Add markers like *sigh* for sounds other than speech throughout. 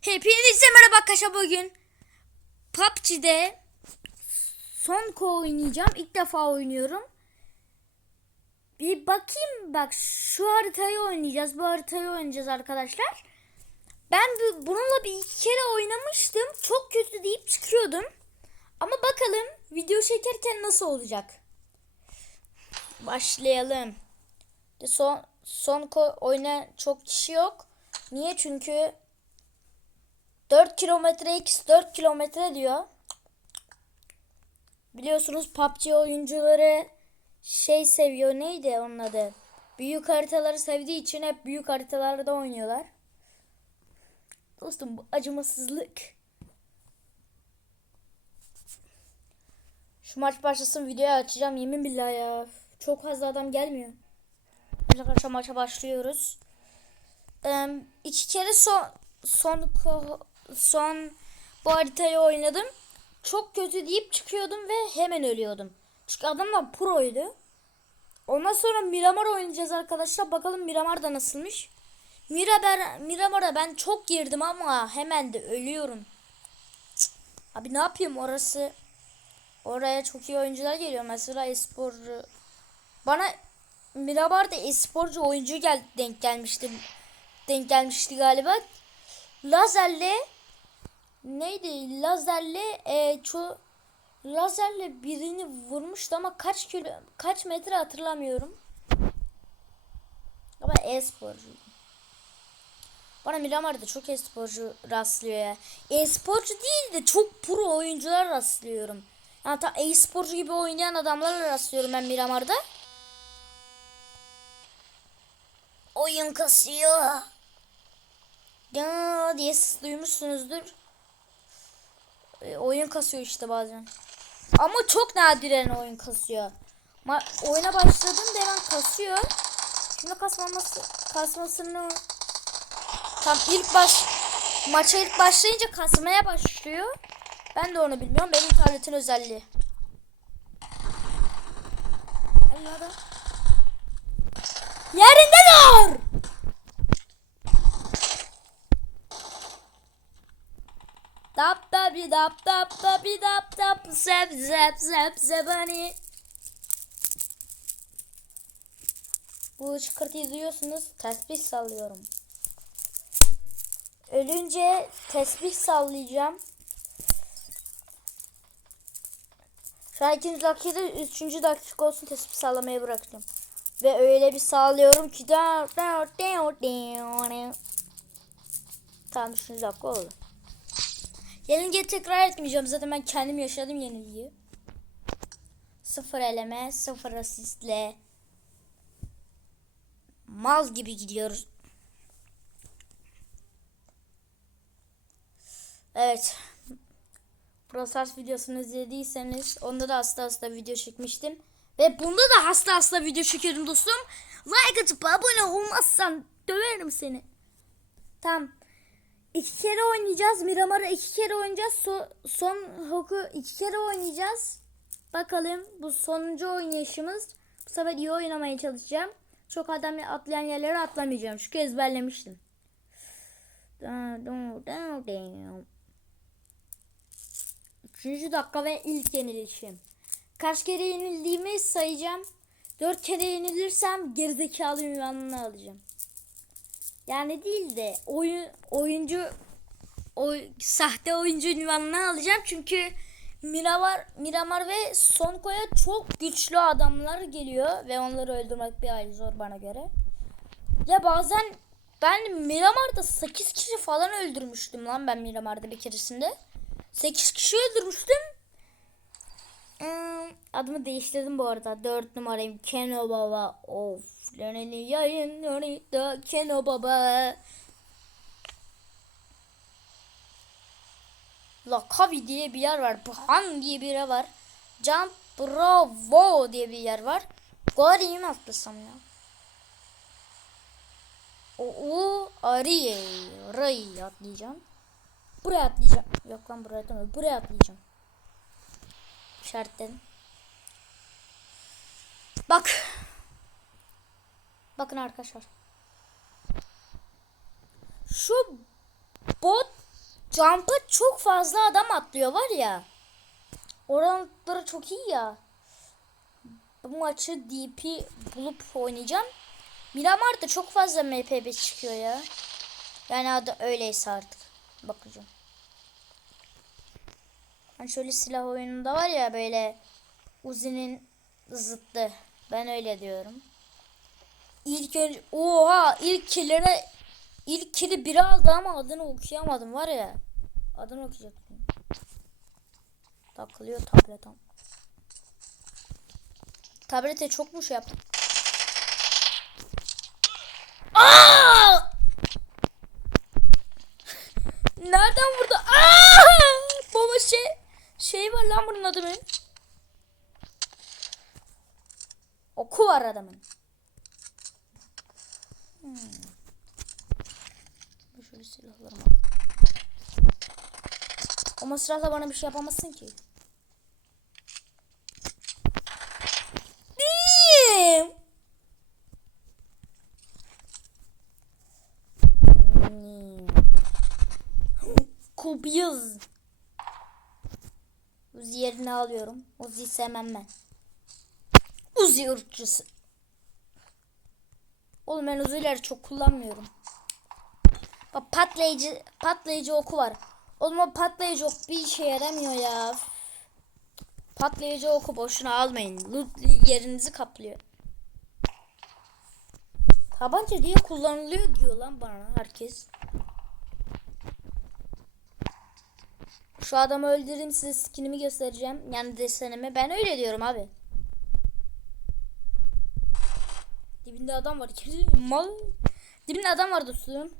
Hepinize merhaba arkadaşlar bugün PUBG'de son ko oynayacağım. İlk defa oynuyorum. Bir bakayım bak şu haritayı oynayacağız. Bu haritayı oynayacağız arkadaşlar. Ben bu- bununla bir iki kere oynamıştım. Çok kötü deyip çıkıyordum. Ama bakalım video çekerken nasıl olacak. Başlayalım. Son son ko oynayan çok kişi yok. Niye? Çünkü 4 kilometre x 4 kilometre diyor. Biliyorsunuz PUBG oyuncuları şey seviyor neydi onun adı? Büyük haritaları sevdiği için hep büyük haritalarda oynuyorlar. Dostum bu acımasızlık. Şu maç başlasın videoyu açacağım yemin billahi ya. Çok fazla adam gelmiyor. Arkadaşlar maça başlıyoruz. Ee, iki kere son son son bu haritayı oynadım. Çok kötü deyip çıkıyordum ve hemen ölüyordum. Çünkü adamlar proydu. Ondan sonra Miramar oynayacağız arkadaşlar. Bakalım Miramar da nasılmış. Miramar, Miramar'a ben çok girdim ama hemen de ölüyorum. Cık. Abi ne yapayım orası oraya çok iyi oyuncular geliyor. Mesela esporcu. Bana Miramar'da esporcu oyuncu gel denk gelmişti. Denk gelmişti galiba. Lazerle neydi? Lazerle e, ço lazerle birini vurmuştu ama kaç kilo kaç metre hatırlamıyorum. Ama e-sporcu. Bana Miramar'da çok e-sporcu rastlıyor ya. E-sporcu değil de çok pro oyuncular rastlıyorum. Yani ta e-sporcu gibi oynayan adamlara rastlıyorum ben Miramar'da. Oyun kasıyor. Ya diye duymuşsunuzdur. E, oyun kasıyor işte bazen. Ama çok nadiren oyun kasıyor. Ma- oyuna başladım hemen kasıyor. Şimdi kasmaması kasmasını tam ilk baş maça ilk başlayınca kasmaya başlıyor. Ben de onu bilmiyorum. Benim tabletin özelliği. Allah'ım. Yerinde dur! Dap da bir dap dap da bir dap dap zep zep zep zebani. Bu çıkırtıyı duyuyorsunuz. Tesbih sallıyorum. Ölünce tesbih sallayacağım. Şu an ikinci dakikada üçüncü dakika olsun tesbih sallamayı bırakacağım. Ve öyle bir sağlıyorum ki da Tamam üçüncü dakika oldu. Yenilgiyi tekrar etmeyeceğim. Zaten ben kendim yaşadım yenilgiyi. Sıfır eleme, sıfır asistle. Mal gibi gidiyoruz. Evet. Prosars videosunu izlediyseniz onda da hasta hasta video çekmiştim. Ve bunda da hasta hasta video çekiyorum dostum. Like atıp abone olmazsan döverim seni. Tamam. İki kere oynayacağız. Miramar'ı iki kere oynayacağız. So- son Hoku iki kere oynayacağız. Bakalım bu sonuncu oynayışımız. Bu sefer iyi oynamaya çalışacağım. Çok adam atlayan yerlere atlamayacağım. Çünkü ezberlemiştim. Üçüncü dakika ve ilk yenilişim. Kaç kere yenildiğimi sayacağım. Dört kere yenilirsem gerizekalı ünvanını alacağım. Yani değil de oyun oyuncu oy, sahte oyuncu ünvanını alacağım çünkü Miramar Miramar ve Sonko'ya çok güçlü adamlar geliyor ve onları öldürmek bir ayrı zor bana göre. Ya bazen ben Miramar'da 8 kişi falan öldürmüştüm lan ben Miramar'da bir keresinde. 8 kişi öldürmüştüm. Hmm, adımı değiştirdim bu arada. 4 numarayım. Keno Baba. Of. Leneni yayın da Keno Baba. Lakavi diye bir yer var. Buhan diye bir yer var. Jump Bravo diye bir yer var. Gari'yi mi atlasam ya? O, o Ariye. Orayı atlayacağım. Buraya atlayacağım. Yok lan buraya atlamıyorum. Buraya atlayacağım. İşaretledim. Bak. Bakın arkadaşlar. Şu bot Jump'a çok fazla adam atlıyor var ya. Oranları çok iyi ya. Bu maçı DP bulup oynayacağım. Miramar'da çok fazla MPB çıkıyor ya. Yani adı öyleyse artık. Bakacağım. Hani şöyle silah oyununda var ya böyle Uzi'nin zıttı. Ben öyle diyorum. İlk önce oha ilk killer'e ilk kili biri aldı ama adını okuyamadım var ya. Adını okuyacaktım. Takılıyor tabletam. Tablete çok mu şey yaptım? Aa! Nereden vurdu? Aa! Baba şey şey var lan bunun adı benim. Oku var adamın. Hmm. Şöyle silahlarımı. Ama sırada bana bir şey yapamazsın ki. Değil. Hmm. Kopyaz. Uzi yerine alıyorum. Uzi sevmem ben. Uzi ırkçısı. Oğlum ben Uzi'leri çok kullanmıyorum. Bak patlayıcı patlayıcı oku var. Oğlum o patlayıcı ok bir işe yaramıyor ya. Patlayıcı oku boşuna almayın. Loot yerinizi kaplıyor. Tabanca diye kullanılıyor diyor lan bana herkes. Şu adamı öldüreyim size skinimi göstereceğim. Yani desenimi. Ben öyle diyorum abi. Dibinde adam var. İçeri mal. Dibinde adam var dostum.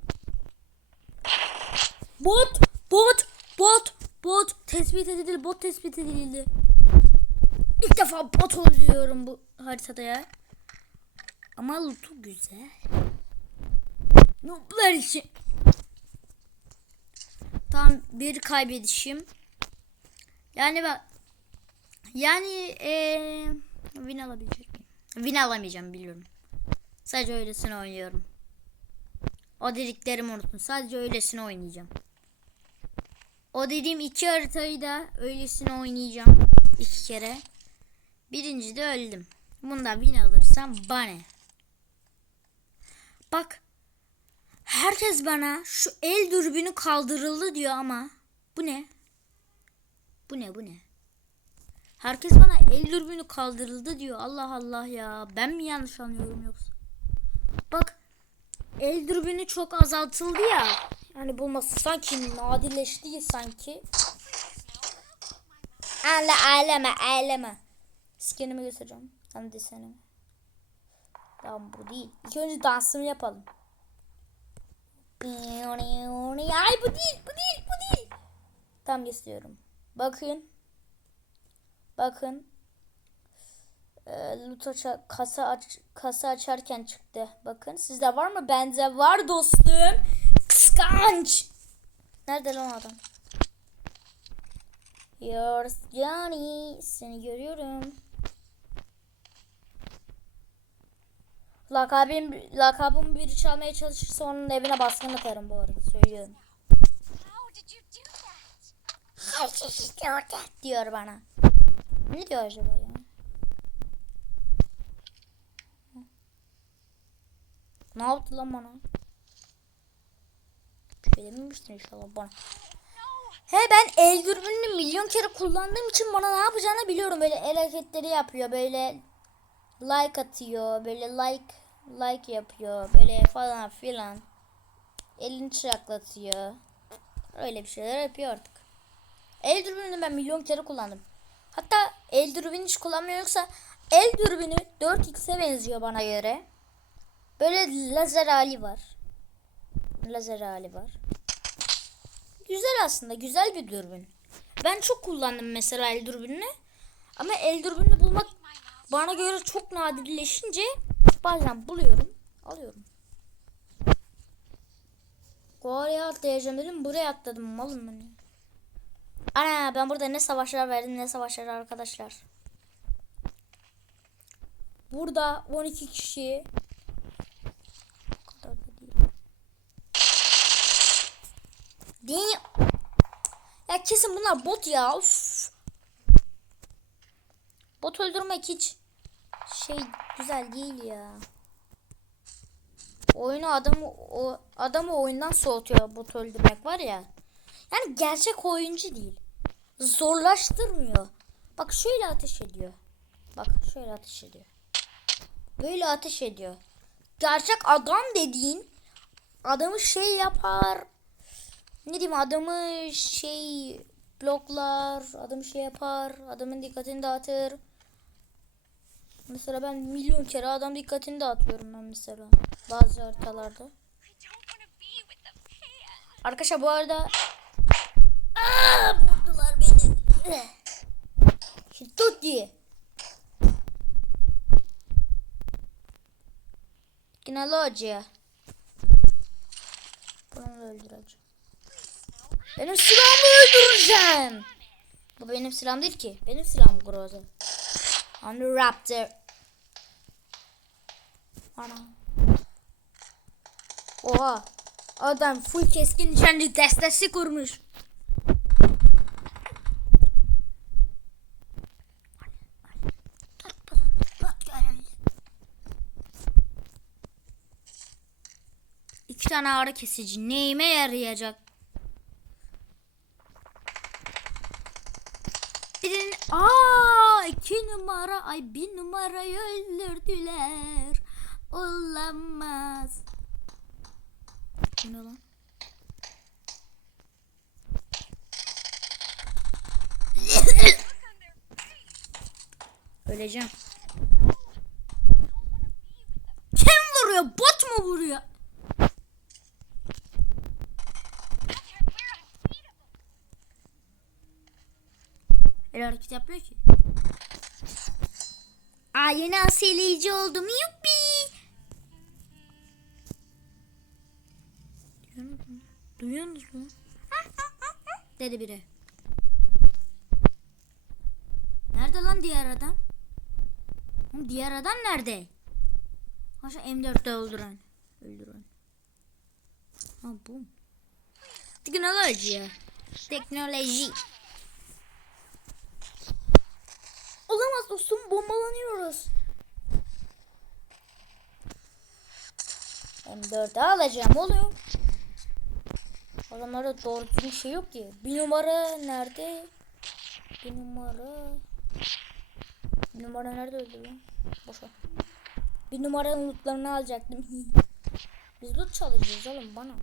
Bot, bot, bot, bot tespit edildi. Bot tespit edildi. İlk defa bot oluyorum bu haritada ya. Ama lootu güzel. Nooblar için. Tam bir kaybedişim. Yani ben yani ee, win alabilecek miyim? Win alamayacağım biliyorum. Sadece öylesine oynuyorum. O dediklerimi unutun. Sadece öylesine oynayacağım. O dediğim iki haritayı da öylesine oynayacağım. iki kere. Birinci de öldüm. Bunda win alırsam bana. Bak. Herkes bana şu el dürbünü kaldırıldı diyor ama. Bu ne? Bu ne bu ne? Herkes bana el dürbünü kaldırıldı diyor. Allah Allah ya. Ben mi yanlış anlıyorum yoksa? Bak. El dürbünü çok azaltıldı ya. Yani bulması sanki nadirleşti sanki. Ale aleme aleme. Skinimi göstereceğim. Hem desenimi. Tamam bu değil. İlk önce dansımı yapalım. Ay bu değil, bu değil, bu değil. Tam istiyorum. Bakın. Bakın. Loot aça- kasa aç kasa açarken çıktı. Bakın sizde var mı? Bende var dostum. Kıskanç. Nerede lan adam? Yours Johnny. Seni görüyorum. Lakabım, lakabımı biri çalmaya çalışırsa onun evine baskın atarım bu arada söylüyorum. Did you do that? diyor bana. Ne diyor acaba ya? Ne yaptı lan bana? Bir şey dememiştin inşallah bana. He ben el dürbününü milyon kere kullandığım için bana ne yapacağını biliyorum. Böyle el hareketleri yapıyor. Böyle like atıyor. Böyle like like yapıyor. Böyle falan filan. Elini çıraklatıyor. Öyle bir şeyler yapıyor artık. El dürbününü ben milyon kere kullandım. Hatta el dürbünü hiç kullanmıyor yoksa el dürbünü 4x'e benziyor bana göre. Böyle lazer hali var. Lazer hali var. Güzel aslında. Güzel bir dürbün. Ben çok kullandım mesela el dürbününü. Ama el dürbününü bulmak bana göre çok nadirleşince bazen buluyorum. Alıyorum. Oraya atlayacağım dedim. Buraya atladım. Malım ben. Ana ben burada ne savaşlar verdim ne savaşlar arkadaşlar. Burada 12 kişi. Değil. Ya kesin bunlar bot ya. Uf. Bot öldürmek hiç şey güzel değil ya. Oyunu adamı o adamı oyundan soğutuyor bot öldürmek var ya. Yani gerçek oyuncu değil. Zorlaştırmıyor. Bak şöyle ateş ediyor. Bak şöyle ateş ediyor. Böyle ateş ediyor. Gerçek adam dediğin adamı şey yapar. Ne diyeyim adamı şey bloklar, adamı şey yapar, adamın dikkatini dağıtır. Mesela ben milyon kere adam dikkatini dağıtıyorum ben mesela bazı haritalarda. Arkadaşlar bu arada Aa, vurdular beni. *laughs* Şimdi tut diye. Yine hocaya. Bunu öldüreceğim. Benim silahımı öldüreceğim. Bu benim silahım değil ki. Benim silahım Groza. The Raptor. Ana. Oha. Adam full keskin nişancı destesi kurmuş. İki tane ağrı kesici neyime yarayacak? İki numara ay bir numarayı öldürdüler. Olamaz. Bu ne lan? Öleceğim. Kim vuruyor? Bot mu vuruyor? El hareket yapmıyor ki. Aa yeni asilici oldum. Yuppi. Duyuyor musun? Dedi biri. Nerede lan diğer adam? Oğlum diğer adam nerede? Aşağı M4'te öldüren. Öldüren. Ha bu. Teknoloji. Teknoloji. Olamaz dostum bombalanıyoruz. M4'ü alacağım oğlum. Adamlarda doğru düzgün şey yok ki. Bir numara nerede? Bir numara. Bir numara nerede öldü lan? Boş ver. Bir numaranın lootlarını alacaktım. *laughs* Biz loot çalacağız oğlum bana.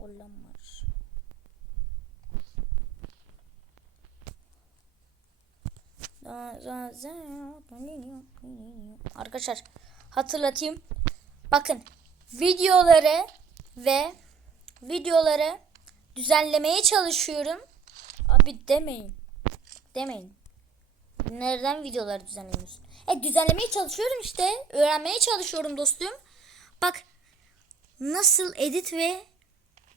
Olamaz. Arkadaşlar hatırlatayım. Bakın videoları ve videoları düzenlemeye çalışıyorum. Abi demeyin. Demeyin. Nereden videoları düzenliyorsun? E düzenlemeye çalışıyorum işte. Öğrenmeye çalışıyorum dostum. Bak nasıl edit ve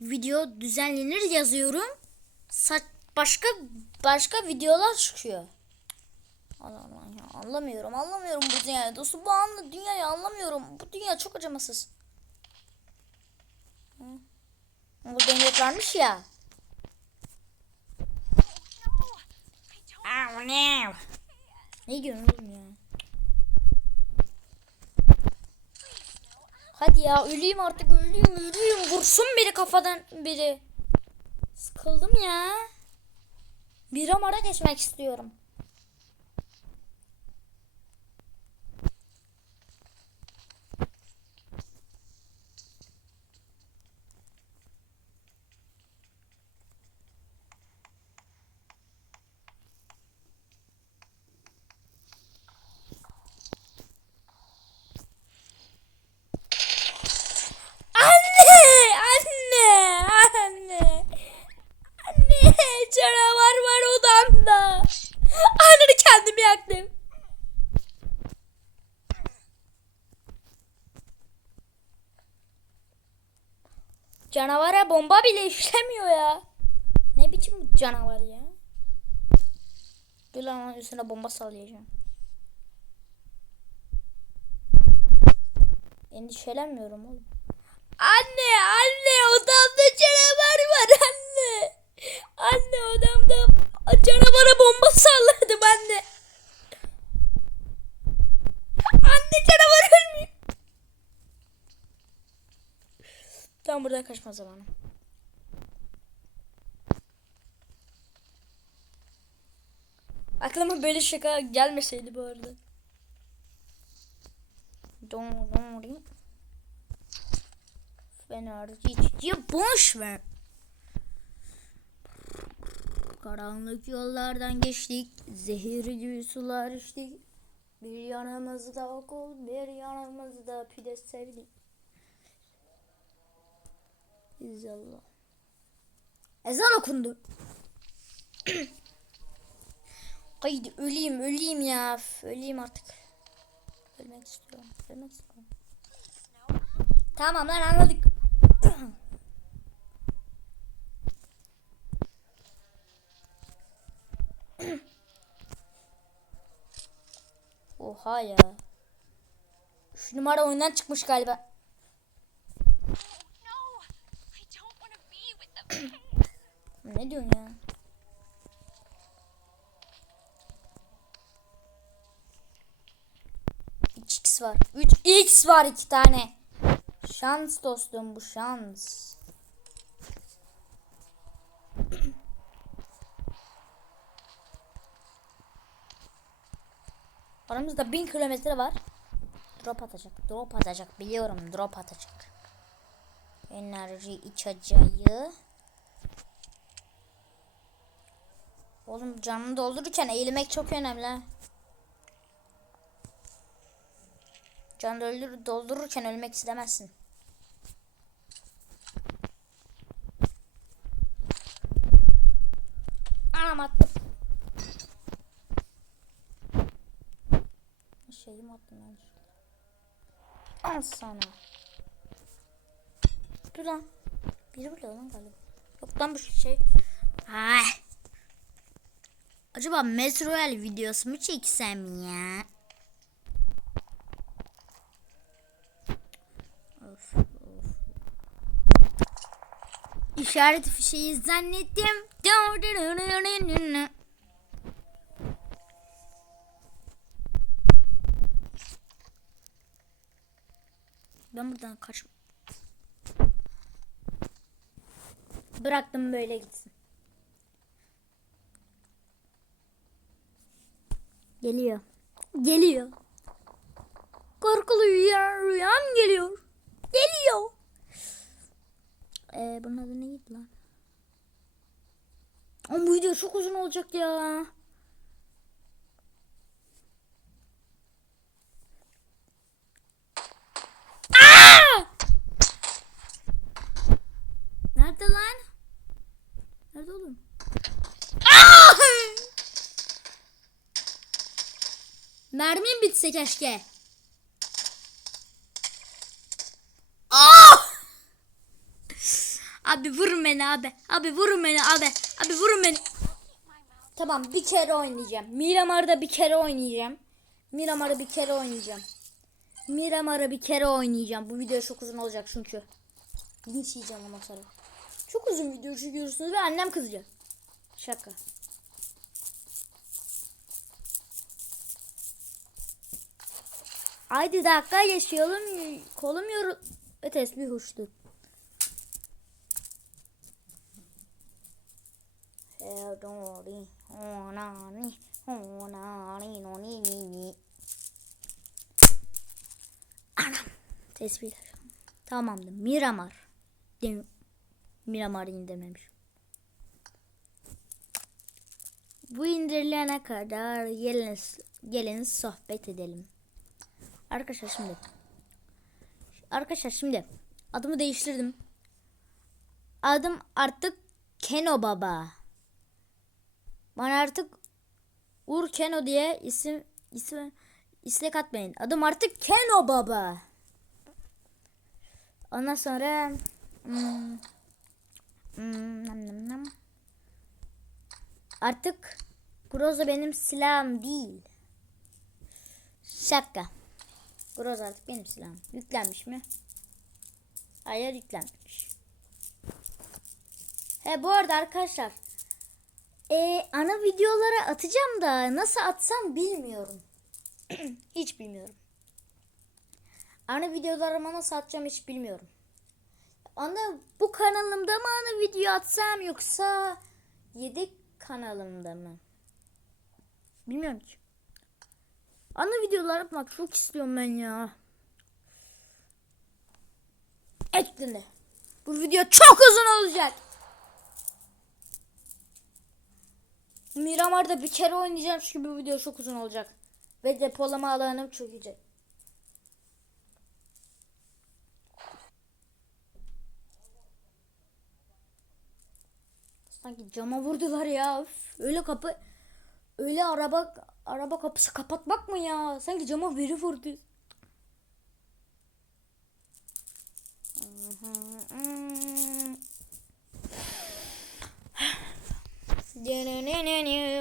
video düzenlenir yazıyorum. Sa- başka başka videolar çıkıyor. Allah Allah ya anlamıyorum anlamıyorum bu dünyayı dostum bu anla dünyayı anlamıyorum bu dünya çok acımasız. Hı? Bu deneyet varmış ya. No. Aa, ne? Ne diyorsun oğlum ya? Hadi ya öleyim artık öleyim öleyim vursun biri kafadan biri. Sıkıldım ya. Bir amara geçmek istiyorum. Anne! Anne! Anne! Anne! Canavar var odamda. Anneni kendim yaktım. Canavara bomba bile işlemiyor ya. Ne biçim canavar ya? Dur lan onun üstüne bomba sallayacağım. Endişelenmiyorum oğlum. Anne anne odamda canavar var anne. Anne odamda canavara bomba salladım anne. Anne canavar ölmüyor. Tam buradan kaçma zamanı. Aklıma böyle şaka gelmeseydi bu arada. Don don. Fenerci ya boş ver. Karanlık yollardan geçtik. Zehirli sular içtik. Bir yanımızda okul, bir yanımızda pide sevdik. İnşallah. Ezan okundu. *clears throat* Haydi öleyim öleyim ya. Öleyim artık. Ölmek istiyorum. Ölmek istiyorum. Tamam lan anladık. *coughs* Oha ya. Şu numara oyundan çıkmış galiba. *coughs* Ne diyorsun ya? X var. 3x var iki tane. Şans dostum bu şans. *clears throat* Aramızda 1000 kilometre var. Drop atacak. Drop atacak. Biliyorum drop atacak. Enerji içeceği. Oğlum canını doldururken eğilmek çok önemli. Can doldur, doldururken ölmek istemezsin. Anam attım. Şeyim attım ben. Al sana. Dur lan. Biri burada lan galiba. Yok lan bu şey. Ay. Acaba Mesroel videosu mu çeksem ya? Of, of. İşaret fişeği zannettim. Ben buradan kaç. Bıraktım böyle gitsin. Geliyor. Geliyor. Korkulu rüya, rüyam geliyor. Geliyor. Ee, bunun adı neydi lan? Ama bu video çok uzun olacak ya. Aa! Nerede lan? Nerede oğlum? *laughs* Mermim bitse keşke. Aa! Abi vurun beni abi. Abi vurun beni abi. Abi vurun beni. Tamam bir kere oynayacağım. Miramar'da bir kere oynayacağım. Miramar'ı bir kere oynayacağım. Miramar'ı bir kere oynayacağım. Bu video çok uzun olacak çünkü. Linç yiyeceğim ondan sonra. Çok uzun video çekiyorsunuz ve annem kızacak. Şaka. Haydi dakika geçiyorum. Kolum yorul... Ve tesbih uçtu. Eldori, onani, onani, noni, ni, ni. Anam. Tesbihler. Tamamdır. Miramar. Dem Miramar indirmemiş. Bu indirilene kadar gelin, gelin sohbet edelim. Arkadaşlar şimdi. Arkadaşlar şimdi adımı değiştirdim. Adım artık Keno Baba. Bana artık Ur Keno diye isim isim istek atmayın. Adım artık Keno Baba. Ondan sonra hmm, hmm, nam, artık Groza benim silahım değil. Şaka. Groza artık benim silahım. Yüklenmiş mi? Hayır yüklenmemiş. He bu arada arkadaşlar. E, ana videoları atacağım da nasıl atsam bilmiyorum. *clears throat* hiç bilmiyorum. Ana videolarıma nasıl atacağım hiç bilmiyorum. Ana bu kanalımda mı ana video atsam yoksa yedek kanalımda mı? Bilmiyorum ki. Ana videolar yapmak çok istiyorum ben ya. Eklendi. Bu video çok uzun olacak. Miramar'da bir kere oynayacağım çünkü bu video çok uzun olacak. Ve depolama alanım çökecek. Sanki cama vurdular ya. Üf, öyle kapı öyle araba araba kapısı kapatmak mı ya? Sanki cama biri vurdu.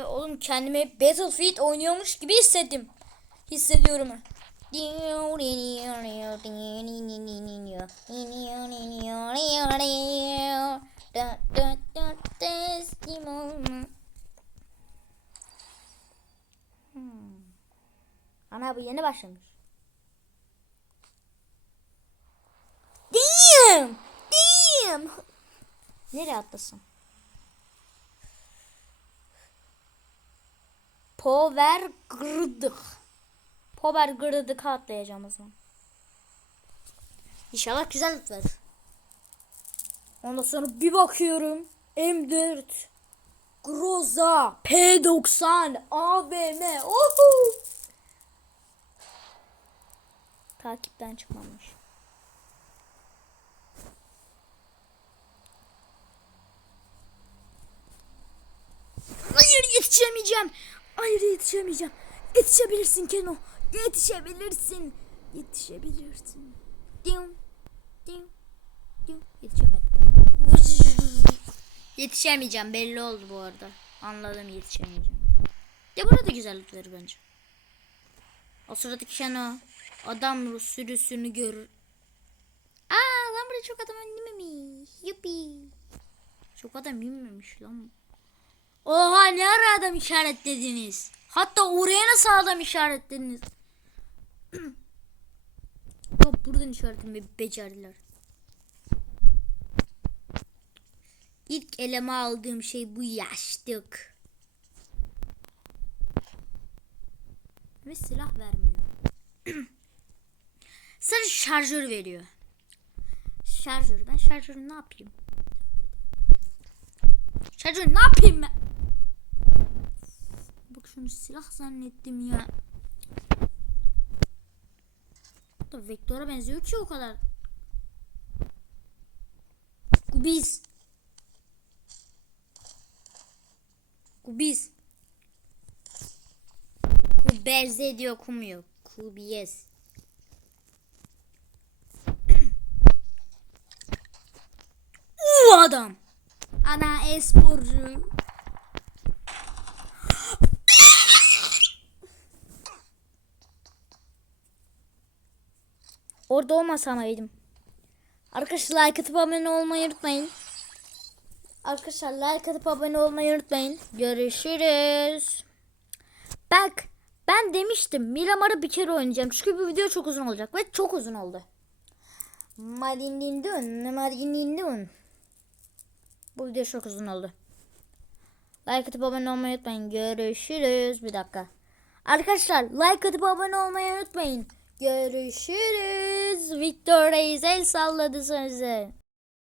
Oğlum kendimi Battlefield oynuyormuş gibi hissettim. Hissediyorum. Hmm. Ana bu yeni başlamış. Damn! Damn! Nereye atlasın? Power. Power Grid'ik atlayacağım o zaman. İnşallah güzel verir. Ondan sonra bir bakıyorum. M4 Groza P90 AVM Ohu! Takipten çıkmamış. Hayır yetişemeyeceğim. Hayır yetişemeyeceğim. Yetişebilirsin Keno. Yetişebilirsin. Yetişebilirsin. Dim. Dim. Dim. Yetişemedim. Yetişemeyeceğim belli oldu bu arada. Anladım yetişemeyeceğim. De burada güzellik verir bence. O sıradaki Keno adam sürüsünü görür. Aa lan burada çok adam inmemiş. Yupi. Çok adam inmemiş lan. Oha ne ara adam işaretlediniz? Hatta oraya nasıl adam işaretlediniz? *clears throat* Yok buradan işaretlemeyi becerdiler. İlk eleme aldığım şey bu yaşlık. Ve silah vermiyor. *clears throat* Sadece şarjör veriyor. Şarjör. Ben şarjörü ne yapayım? Şarjörü ne yapayım ben? Şunu silah zannettim ya. Da vektöre benziyor ki o kadar. Kubiz. Kubiz. Kubeze diye okumuyor. Kubiyez. Uuu *clears throat* adam. Ana e-sporcu. Orada olmasam yedim. Arkadaşlar like atıp abone olmayı unutmayın. Arkadaşlar like atıp abone olmayı unutmayın. Görüşürüz. Bak ben demiştim Miramar'ı bir kere oynayacağım. Çünkü bu video çok uzun olacak ve çok uzun oldu. Madindindun, madindindun. Bu video çok uzun oldu. Like atıp abone olmayı unutmayın. Görüşürüz. Bir dakika. Arkadaşlar like atıp abone olmayı unutmayın. Görüşürüz. Victor Reis el salladı size.